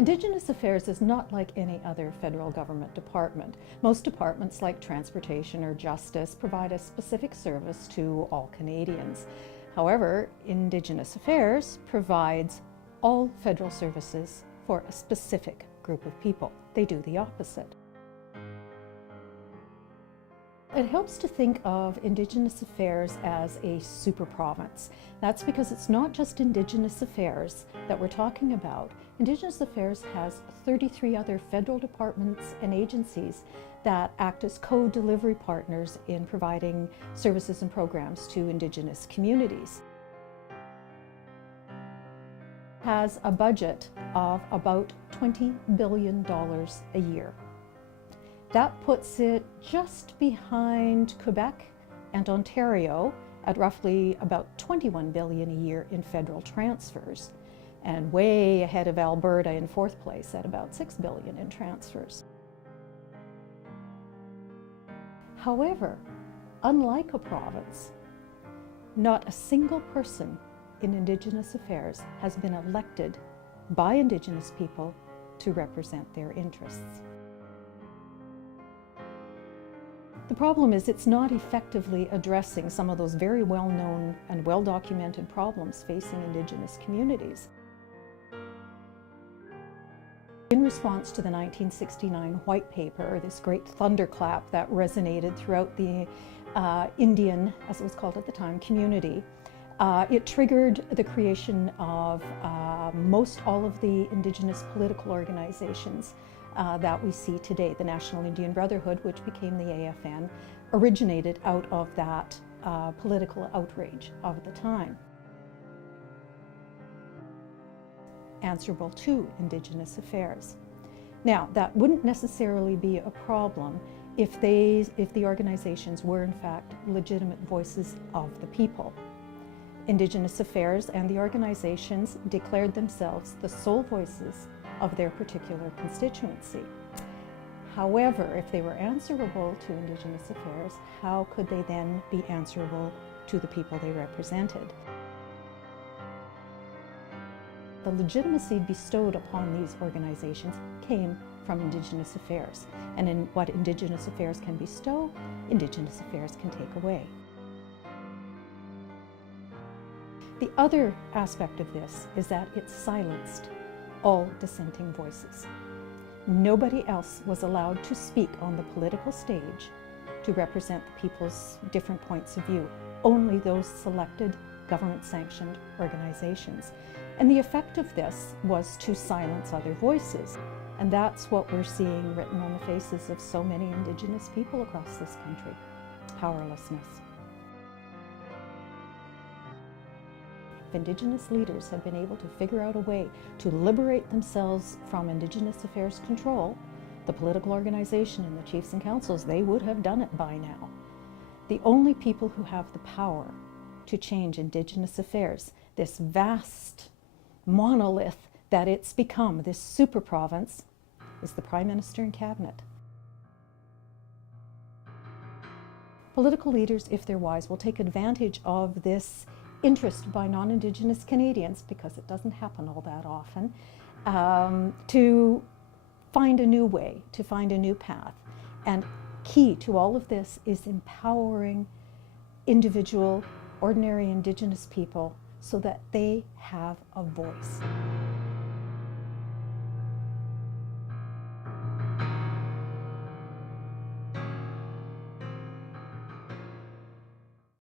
Indigenous Affairs is not like any other federal government department. Most departments like Transportation or Justice provide a specific service to all Canadians. However, Indigenous Affairs provides all federal services for a specific group of people. They do the opposite. It helps to think of Indigenous Affairs as a super province. That's because it's not just Indigenous Affairs that we're talking about. Indigenous Affairs has 33 other federal departments and agencies that act as co-delivery partners in providing services and programs to Indigenous communities. It has a budget of about $20 billion a year. That puts it just behind Quebec and Ontario at roughly about $21 billion a year in federal transfers, and way ahead of Alberta in fourth place at about $6 billion in transfers. However, unlike a province, not a single person in Indigenous Affairs has been elected by Indigenous people to represent their interests. The problem is it's not effectively addressing some of those very well-known and well-documented problems facing Indigenous communities. In response to the 1969 White Paper, this great thunderclap that resonated throughout the Indian, as it was called at the time, community, it triggered the creation of most all of the Indigenous political organizations that we see today. The National Indian Brotherhood, which became the AFN, originated out of that political outrage of the time. Answerable to Indigenous Affairs. Now, that wouldn't necessarily be a problem if the organizations were in fact legitimate voices of the people. Indigenous Affairs and the organizations declared themselves the sole voices of their particular constituency. However, if they were answerable to Indigenous Affairs, how could they then be answerable to the people they represented? The legitimacy bestowed upon these organizations came from Indigenous Affairs, and in what Indigenous Affairs can bestow, Indigenous Affairs can take away. The other aspect of this is that it silenced all dissenting voices. Nobody else was allowed to speak on the political stage to represent the people's different points of view, only those selected government-sanctioned organizations. And the effect of this was to silence other voices. And that's what we're seeing written on the faces of so many Indigenous people across this country: powerlessness. If Indigenous leaders had been able to figure out a way to liberate themselves from Indigenous Affairs control, the political organization and the chiefs and councils, they would have done it by now. The only people who have the power to change Indigenous Affairs, this vast monolith that it's become, this super province, is the Prime Minister and Cabinet. Political leaders, if they're wise, will take advantage of this interest by non-Indigenous Canadians, because it doesn't happen all that often, to find a new way, to find a new path. And key to all of this is empowering individual, ordinary Indigenous people so that they have a voice.